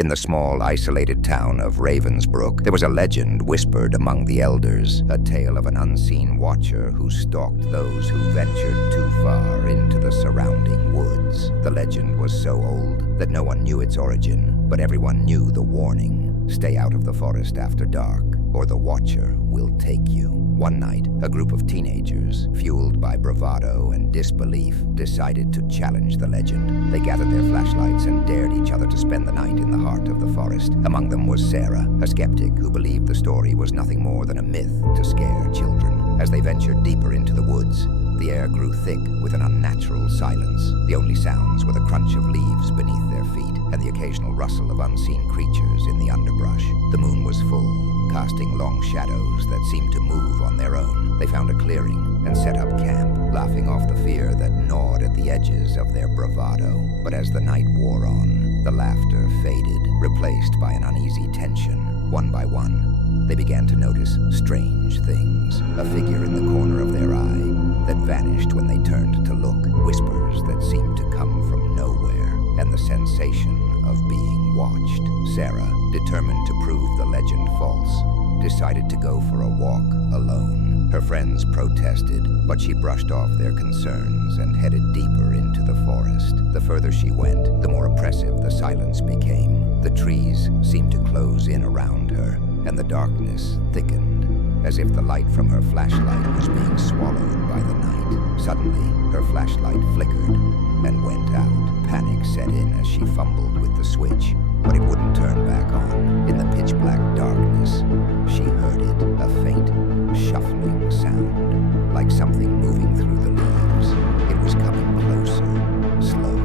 In the small, isolated town of Ravensbrook, there was a legend whispered among the elders, a tale of an unseen watcher who stalked those who ventured too far into the surrounding woods. The legend was so old that no one knew its origin, but everyone knew the warning: stay out of the forest after dark, or the watcher will take you. One night, a group of teenagers, fueled by bravado and disbelief, decided to challenge the legend. They gathered their flashlights and dared each other to spend the night in the heart of the forest. Among them was Sarah, a skeptic who believed the story was nothing more than a myth to scare children. As they ventured deeper into the woods, the air grew thick with an unnatural silence. The only sounds were the crunch of leaves beneath their feet and the occasional rustle of unseen creatures in the underbrush. The moon was full, casting long shadows that seemed to move on their own. They found a clearing and set up camp, laughing off the fear that gnawed at the edges of their bravado. But as the night wore on, the laughter faded, replaced by an uneasy tension. One by one, they began to notice strange things. A figure in the corner of their eye that vanished when they turned to look, whispers that seemed to come from nowhere, and the sensation of being watched. Sarah, determined to prove the legend false, decided to go for a walk alone. Her friends protested, but she brushed off their concerns and headed deeper into the forest. The further she went, the more oppressive the silence became. The trees seemed to close in around her, and the darkness thickened, as if the light from her flashlight was being swallowed by the night. Suddenly, her flashlight flickered and went out. Panic set in as she fumbled with the switch, but it wouldn't turn back on. In the pitch-black darkness, she heard it, a faint, shuffling sound, like something moving through the leaves. It was coming closer, slow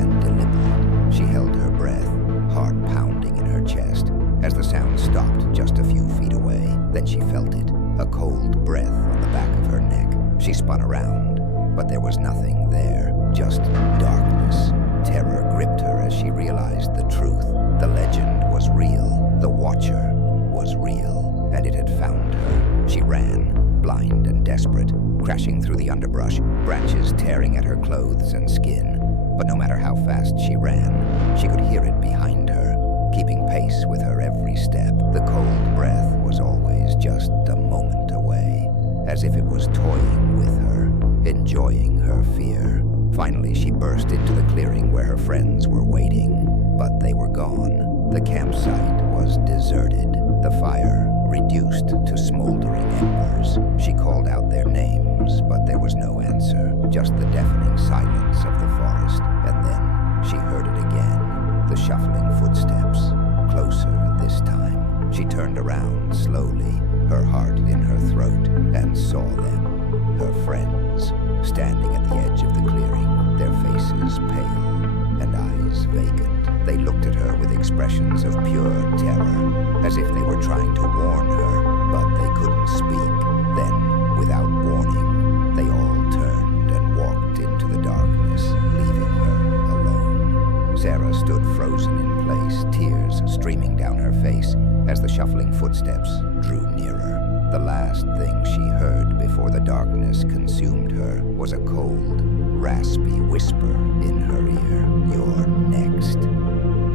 and deliberate. She held her breath, heart pounding in her chest, as the sound stopped just a few feet away. Then she felt it, a cold breath on the back of her neck. She spun around, but there was nothing there, just darkness. Terror gripped her as she realized the truth. The legend was real, the watcher was real, and it had found her. She ran, blind and desperate, crashing through the underbrush, branches tearing at her clothes and skin. But no matter how fast she ran, she could hear it behind her, keeping pace with her every step. The cold breath was always just a moment away, as if it was toying with her, enjoying her fear. Finally, she burst into the clearing where her friends were waiting, but they were gone. The campsite was deserted, the fire reduced to smoldering embers. She called out their names, but there was no answer, just the deafening silence of the forest. And then she heard it again, the shuffling footsteps, closer this time. She turned around slowly, her heart in her throat, and saw them, her friends, standing at the edge of the clearing, their faces pale and eyes vacant. They looked at her with expressions of pure terror, as if they were trying to warn her, but they couldn't speak. Then, without warning, they all turned and walked into the darkness, leaving her alone. Sarah stood frozen in place, tears streaming down her face as the shuffling footsteps drew nearer. The last thing she heard before the darkness consumed her was a cold, raspy whisper in her ear. "You're next."